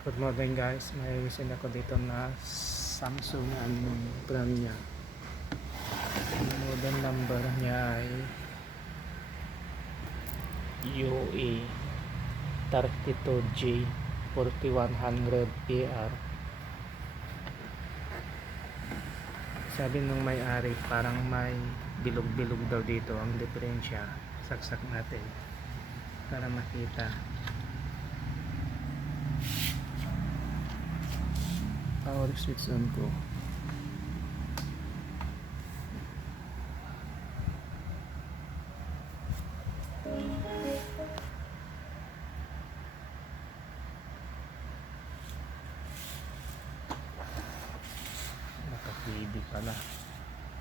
Good morning guys, may resin ako dito na Samsung na anong brand niya. Ang model number niya ay UE32J 4100AR. Sabi nung may-ari parang may bilog-bilog daw dito ang diferensya. Saksak natin para makita. Power switch on ko. Naka-PD pala.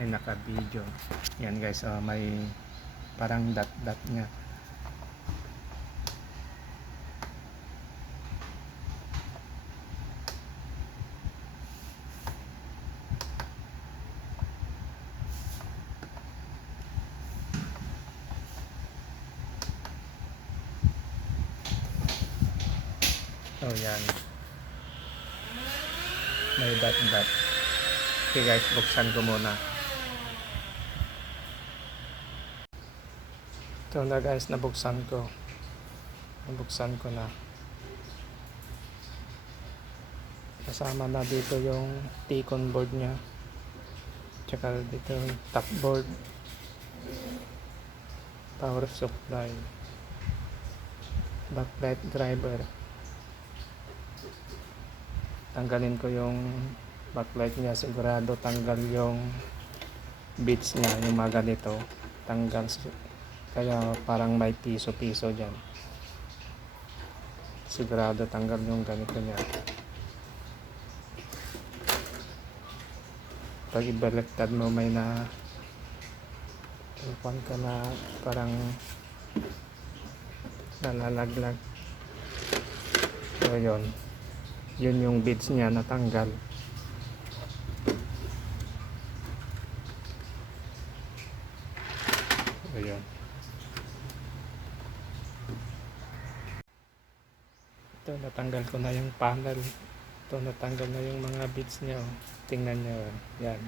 Ay naka-video. Yan guys, may parang dot-dot nya. So yan, may dot-dot. Okay guys, buksan ko muna. Ito na guys, nabuksan ko na. Kasama na dito yung T-con board nya, tsaka dito yung top board, power supply, backlight driver. Tanggalin ko yung backlight nya, sigurado tanggal yung bits nya, yung mga ganito tanggal, kaya parang may piso-piso dyan. Sigurado tanggal yung ganito nya. Pag ibaliktad mo, may na tupan ka na parang nalalaglag. So yun yung bits nya natanggal. Ayun. Ito, natanggal ko na yung panel. Ito, natanggal na yung mga bits nya. Oh. Tingnan nyo. Yan.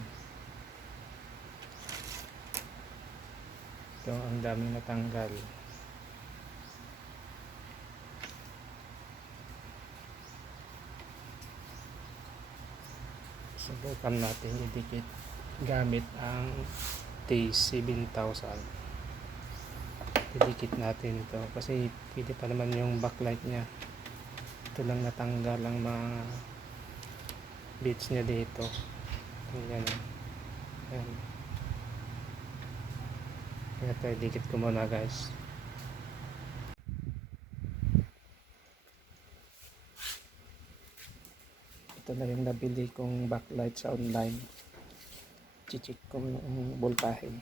Ito, ang daming natanggal. Subukan natin idikit gamit ang T7000. Idikit natin ito kasi pwede pa naman yung backlight nya. Ito lang natanggal ang mga bits nya dito. Ayan. Ayan. Kaya ito, idikit ko muna guys. Ito na yung nabili kong backlight sa online. Chichik ko yung voltahe.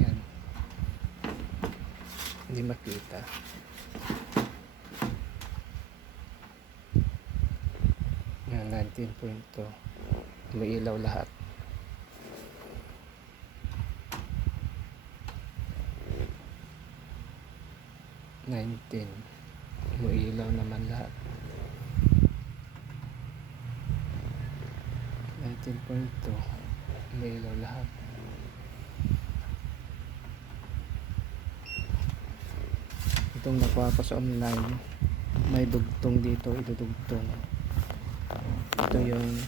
Yan. Hindi makita. Yan, 19.2. May ilaw lahat. Umiilaw naman lahat. 19.2. Umiilaw lahat. Itong nakuha ko sa online, may dugtong dito, idudugtong. Ito yung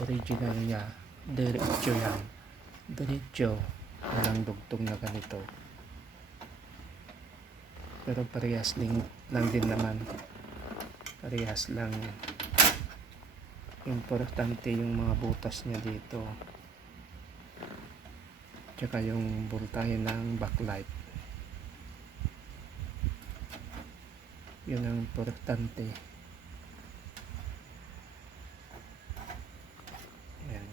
original nya, diretso yan. Diretso, walang dugtong na ganito. Pero parehas lang din naman. Parehas lang. Importante yung mga butas nya dito. Tsaka yung voltahe ng backlight. Yun ang importante. Yan.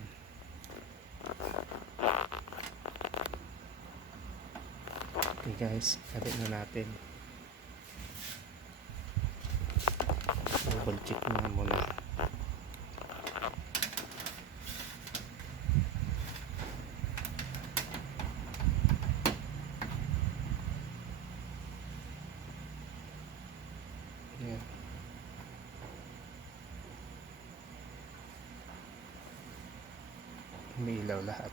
Okay guys, kabit na natin. double check na muna. Ayan. Umiilaw lahat.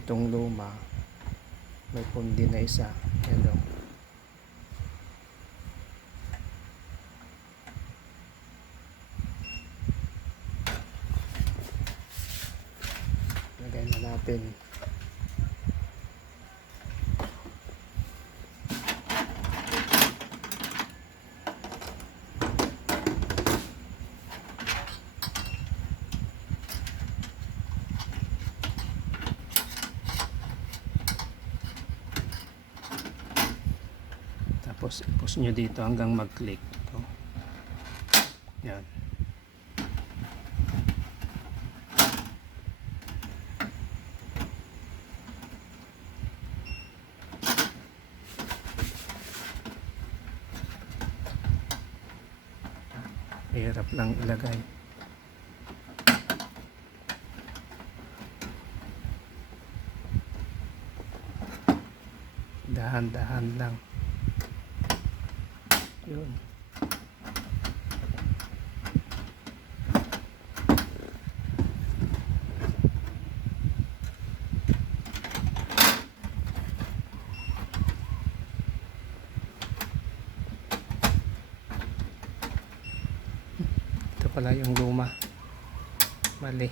Itong luma may pundi na isa. Ayan o. Lagay na natin. Tapos i-push nyo dito hanggang mag-click. Ito. Yan. Hirap lang ilagay. Dahan-dahan lang. Yun. Ito pala yung luma. Mali.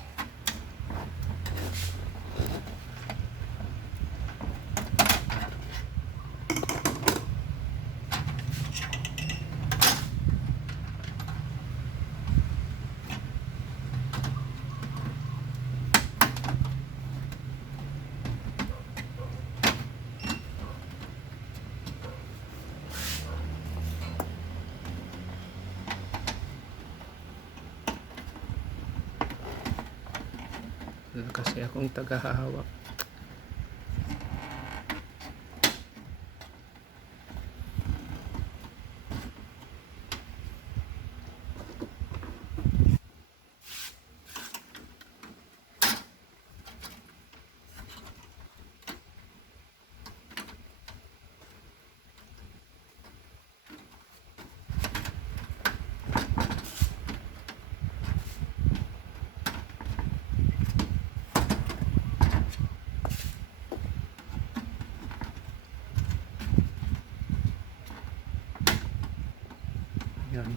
Wala kasi akong tagahawak. Yan.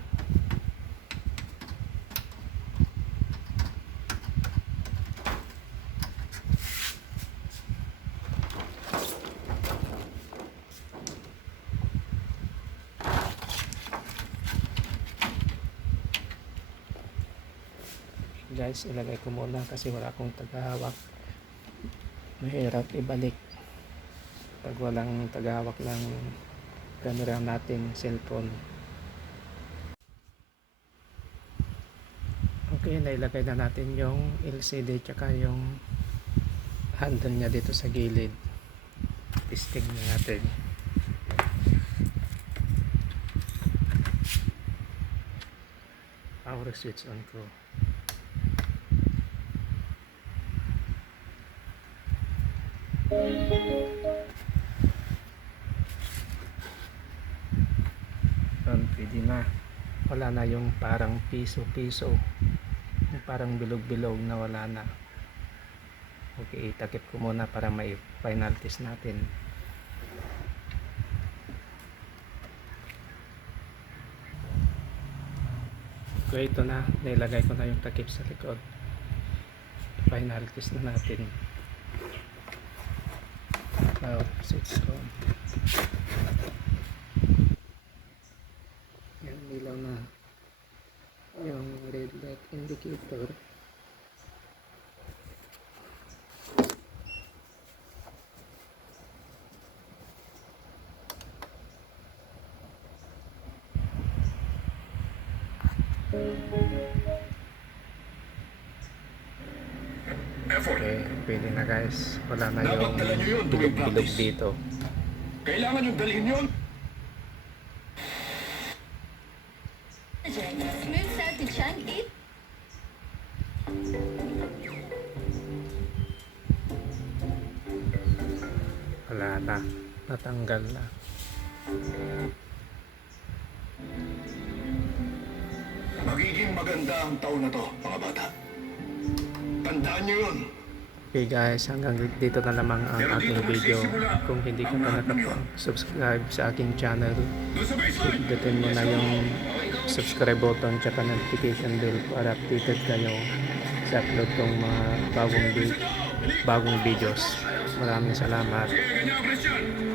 Guys, ilagay ko muna kasi wala akong tagahawak. Mahirap ibalik pag walang tagahawak ng camera natin, cellphone. Okay, nailagay na natin yung LCD tsaka yung handle niya dito sa gilid. Testing na natin. Power switch on ko. Pwede na. Wala na yung parang piso-piso. Yung parang bilog-bilog na wala na. Okay, itakip ko muna para may final test natin. Okay, ito na. Nilagay ko na yung takip sa likod. Final test na natin. Wow, switch on. Yan, ilaw na yung red light indicator. Okay, pwede na guys. Wala na yung bilog-bilog dito. Kailangan yung dalhin yun. Smooth set to Chang'e. Wala na. Natanggal na. Magiging maganda ang taon na to, mga bata. Tandaan niyo yun. Okay guys, hanggang dito na lamang ang aking video. Kung hindi ka pa nakapag-subscribe sa aking channel, Doon sa baseline! pindutin mo na yung subscribe button tsaka notification bell para updated kayo sa upload kong mga bagong videos. Maraming salamat. Sige, ganyan, Christian!